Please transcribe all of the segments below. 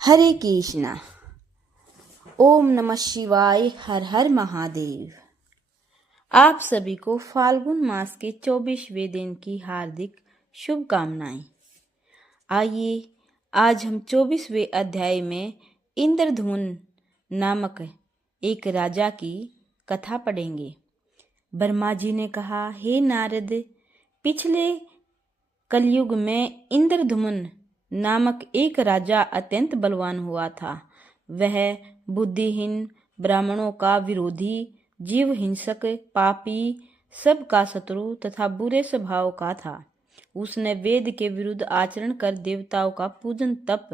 हरे कृष्णा। ओम नमः शिवाय। हर हर महादेव। आप सभी को फाल्गुन मास के 24वें दिन की हार्दिक शुभकामनाएं। आइए आज हम 24वें अध्याय में इंद्रधुम्न नामक एक राजा की कथा पढ़ेंगे। ब्रह्मा जी ने कहा, हे नारद, पिछले कलयुग में इंद्रधुम्न नामक एक राजा अत्यंत बलवान हुआ था। वह बुद्धिहीन, ब्राह्मणों का विरोधी, जीव हिंसक, पापी, सबका शत्रु तथा बुरे स्वभाव का था। उसने वेद के विरुद्ध आचरण कर देवताओं का पूजन, तप,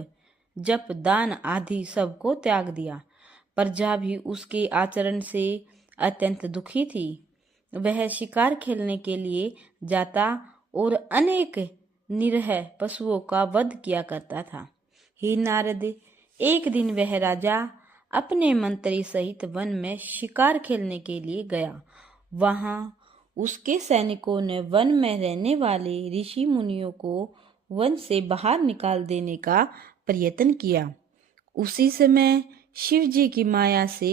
जप, दान आदि सबको त्याग दिया। प्रजा भी उसके आचरण से अत्यंत दुखी थी। वह शिकार खेलने के लिए जाता और अनेक निरीह पशुओं का वध किया करता था। हे नारद, एक दिन वह राजा अपने मंत्री सहित वन में शिकार खेलने के लिए गया। वहां उसके सैनिकों ने वन में रहने वाले ऋषि मुनियों को वन से बाहर निकाल देने का प्रयत्न किया। उसी समय शिव जी की माया से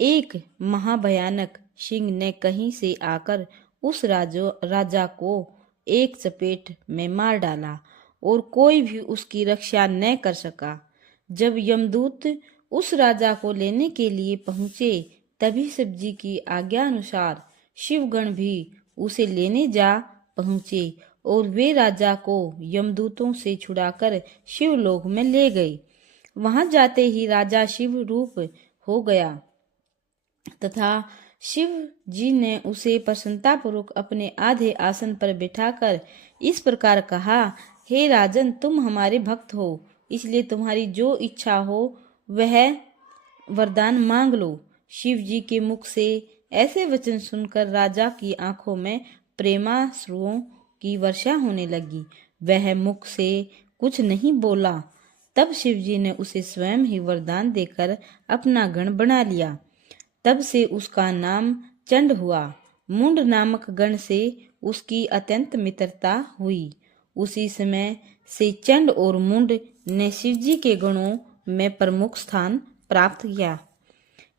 एक महाभयानक सिंह ने कहीं से आकर उस राजा को एक चपेट में मार डाला और कोई भी उसकी रक्षा न कर सका। जब यमदूत उस राजा को लेने के लिए पहुंचे, तभी शिव जी की आज्ञा अनुसार शिवगण भी उसे लेने जा पहुंचे और वे राजा को यमदूतों से छुड़ाकर शिवलोक में ले गए। वहां जाते ही राजा शिव रूप हो गया तथा शिव जी ने उसे प्रसन्नतापूर्वक अपने आधे आसन पर बिठाकर इस प्रकार कहा, हे राजन, तुम हमारे भक्त हो, इसलिए तुम्हारी जो इच्छा हो वह वरदान मांग लो। शिव जी के मुख से ऐसे वचन सुनकर राजा की आंखों में प्रेमाश्रुओं की वर्षा होने लगी। वह मुख से कुछ नहीं बोला। तब शिव जी ने उसे स्वयं ही वरदान देकर अपना गण बना लिया। तब से उसका नाम चंड हुआ। मुंड नामक गण से उसकी अत्यंत मित्रता हुई। उसी समय से चंड और मुंड ने शिव जी के गणों में प्रमुख स्थान प्राप्त किया।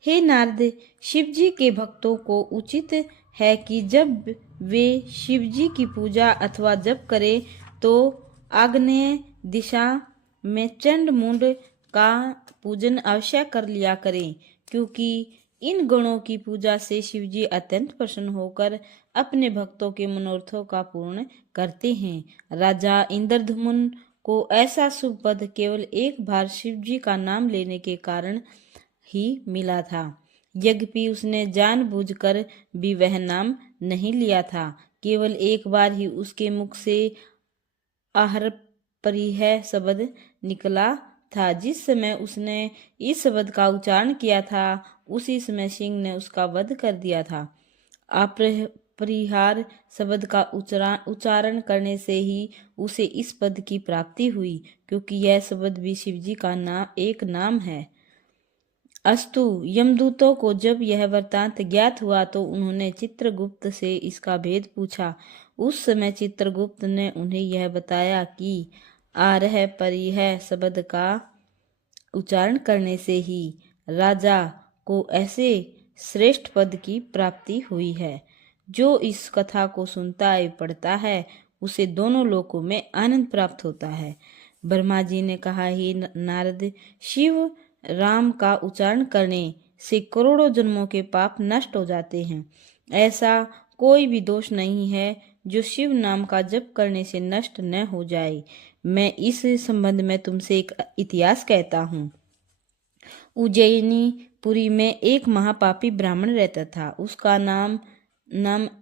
हे नारद, शिव जी के भक्तों को उचित है कि जब वे शिव जी की पूजा अथवा जप करें तो आग्नेय दिशा में चंड मुंड का पूजन अवश्य कर लिया करें, क्योंकि इन गणों की पूजा से शिवजी अत्यंत प्रसन्न होकर अपने भक्तों के मनोरथों का पूर्ण करते हैं। राजा इंद्रधुम्न को ऐसा शुभ पद केवल एक बार शिवजी का नाम लेने के कारण ही मिला था। यद्यपि उसने जानबूझकर भी वह नाम नहीं लिया था। केवल एक बार ही उसके मुख से आहर परिह शब्द निकला था। जिस समय उसने इस शब्द का उच्चारण किया था, उसी समय सिंह ने उसका वध कर दिया था। अपरिहार शब्द का उच्चारण करने से ही उसे इस पद की प्राप्ति हुई, क्योंकि यह शब्द भी शिवजी का एक नाम है। अस्तु, यमदूतों को जब यह वृत्तांत ज्ञात हुआ तो उन्होंने चित्रगुप्त से इसका भेद पूछा। उस समय चित्रगुप्त ने उन्हें यह बताया कि आरह परिह शब्द का उच्चारण करने से ही राजा को ऐसे श्रेष्ठ पद की प्राप्ति हुई है। जो इस कथा को सुनता है पढ़ता है, उसे दोनों लोकों में आनंद प्राप्त होता है। ब्रह्मा जी ने कहा, हे नारद, शिव राम का उच्चारण करने से करोड़ों जन्मों के पाप नष्ट हो जाते हैं। ऐसा कोई भी दोष नहीं है जो शिव नाम का जप करने से नष्ट न हो जाए। मैं इस संबंध में तुमसे एक इतिहास कहता हूँ। उज्जैनी पुरी में एक महापापी ब्राह्मण रहता था। उसका नाम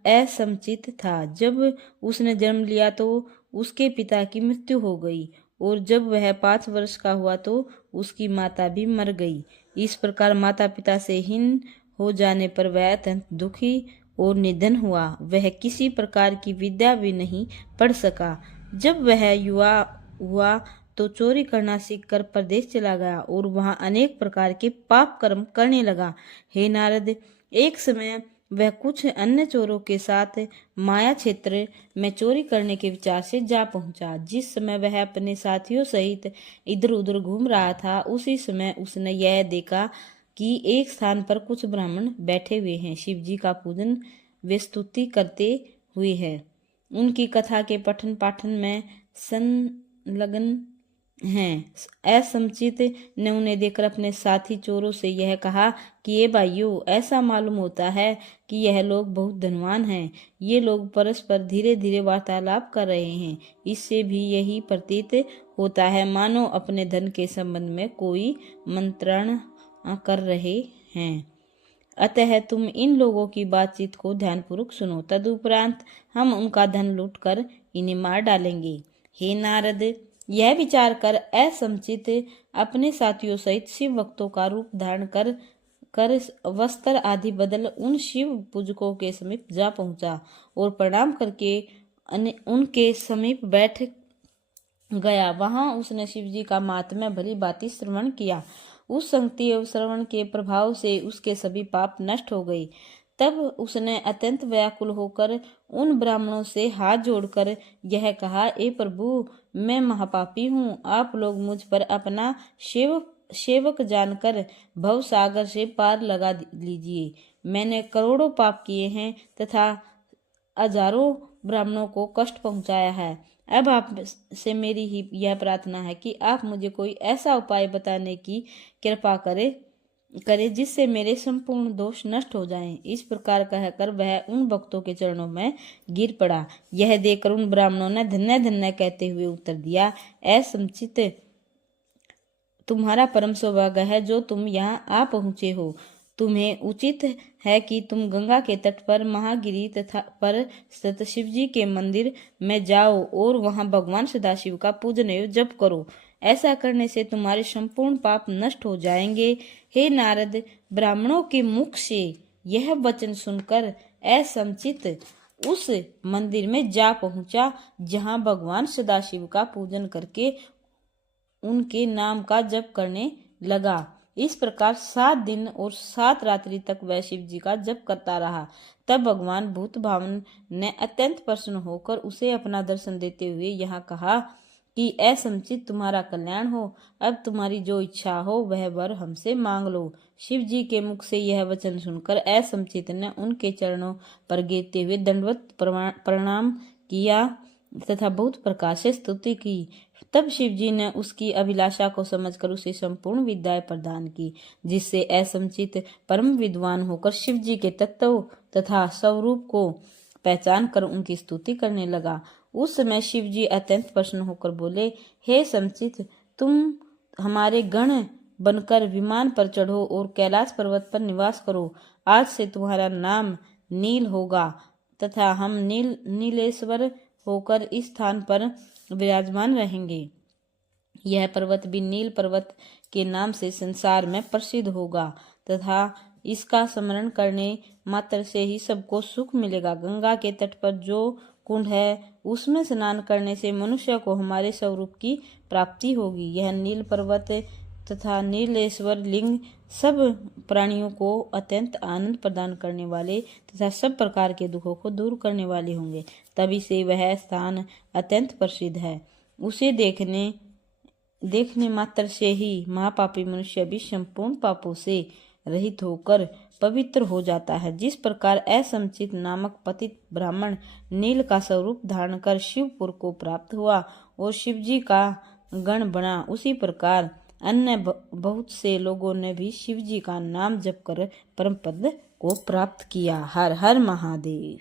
असमचित था। जब उसने जन्म लिया तो उसके पिता की मृत्यु हो गई और जब वह 5 वर्ष का हुआ तो उसकी माता भी मर गई। इस प्रकार माता पिता से हीन हो जाने पर वह अत्यंत दुखी और निधन हुआ। वह किसी प्रकार की विद्या भी नहीं पढ़ सका। जब वह युवा हुआ तो चोरी करना सीखकर परदेश चला गया और वहां अनेक प्रकार के पाप कर्म करने लगा। हे नारद, एक समय वह कुछ अन्य चोरों के साथ माया क्षेत्र में चोरी करने के विचार से जा पहुंचा। जिस समय वह अपने साथियों सहित इधर उधर घूम रहा था, उसी समय उसने यह देखा कि एक स्थान पर कुछ ब्राह्मण बैठे हुए हैं, शिव जी का पूजन व स्तुति करते हुए है। उनकी कथा के पठन पाठन में संलग्न हैं। असमचित ने उन्हें देखकर अपने साथी चोरों से यह कहा कि ये भाइयों, ऐसा मालूम होता है कि यह लोग बहुत धनवान हैं। ये लोग परस्पर धीरे धीरे वार्तालाप कर रहे हैं। इससे भी यही प्रतीत होता है मानो अपने धन के संबंध में कोई मंत्रणा कर रहे हैं। अतः तुम इन लोगों की बातचीत को ध्यानपूर्वक सुनो, तदुपरांत हम उनका धन लूटकर इन्हें मार डालेंगे। हे नारद, यह विचार कर असमचित अपने साथियों सहित शिव भक्तों का रूप धारण कर वस्त्र आदि बदल उन शिव पूजकों के समीप जा पहुंचा और प्रणाम करके उनके समीप बैठ गया। वहां उसने शिव जी का महात्म्य भली भांति श्रवण किया। उस संगति एवं श्रवण के प्रभाव से उसके सभी पाप नष्ट हो गए। तब उसने अत्यंत व्याकुल होकर उन ब्राह्मणों से हाथ जोड़कर यह कहा, ए प्रभु, मैं महापापी हूँ। आप लोग मुझ पर अपना सेवक जानकर भव सागर से पार लगा लीजिए। मैंने करोड़ों पाप किए हैं तथा हजारों ब्राह्मणों को कष्ट पहुंचाया है। अब आप से मेरी ही यह प्रार्थना है कि आप मुझे कोई ऐसा उपाय बताने की कृपा करे जिससे मेरे संपूर्ण दोष नष्ट हो जाएं। इस प्रकार कहकर वह उन भक्तों के चरणों में गिर पड़ा। यह देखकर उन ब्राह्मणों ने धन्य धन्य कहते हुए उत्तर दिया, असमचित, तुम्हारा परम सौभाग्य है जो तुम यहाँ आ पहुंचे हो। तुम्हें उचित है कि तुम गंगा के तट पर महागिरी तथा पर स्थित शिव जी के मंदिर में जाओ और वहां भगवान सदाशिव का पूजन एवं जप करो। ऐसा करने से तुम्हारे संपूर्ण पाप नष्ट हो जाएंगे। हे नारद, ब्राह्मणों के मुख से यह वचन सुनकर असमचित उस मंदिर में जा पहुंचा जहां भगवान सदाशिव का पूजन करके उनके नाम का जप करने लगा। इस प्रकार 7 दिन और 7 रात्रि तक वह शिव जी का जप करता रहा। तब भगवान भूत भावन ने अत्यंत प्रसन्न होकर उसे अपना दर्शन देते हुए यहाँ कहा कि असमचित, तुम्हारा कल्याण हो। अब तुम्हारी जो इच्छा हो वह वर हमसे मांग लो। शिव जी के मुख से यह वचन सुनकर असमचित ने उनके चरणों पर गिरते हुए दंडवत प्रणाम किया तथा बहुत प्रकार से स्तुति की। तब शिव जी ने उसकी अभिलाषा को समझकर उसे संपूर्ण विद्याएं प्रदान की, जिससे असमचित परम विद्वान होकर शिव जी के तत्व तथा स्वरूप को पहचान कर उनकी स्तुति करने लगा। उस समय शिव जी अत्यंत प्रसन्न होकर बोले, हे समचित, तुम हमारे गण बनकर विमान पर चढ़ो और कैलाश पर्वत पर निवास करो। आज से तुम्हारा नाम नील होगा तथा हम नीलेश्वर होकर इस स्थान पर विराजमान रहेंगे। यह पर्वत भी नील पर्वत के नाम से संसार में प्रसिद्ध होगा तथा इसका स्मरण करने मात्र से ही सबको सुख मिलेगा। गंगा के तट पर जो कुंड है उसमें स्नान करने से मनुष्य को हमारे स्वरूप की प्राप्ति होगी। यह नील पर्वत तथा नीलेश्वर लिंग सब प्राणियों को अत्यंत आनंद प्रदान करने वाले तथा सब प्रकार के दुखों को दूर करने वाले होंगे। तभी से वह स्थान अत्यंत प्रसिद्ध है। उसे देखने मात्र से ही महापापी मनुष्य भी संपूर्ण पापों से रहित होकर पवित्र हो जाता है। जिस प्रकार असमचित नामक पतित ब्राह्मण नील का स्वरूप धारण कर शिवपुर को प्राप्त हुआ और शिव जी का गण बना, उसी प्रकार अन्य बहुत से लोगों ने भी शिव जी का नाम जप कर परम पद को प्राप्त किया। हर हर महादेव।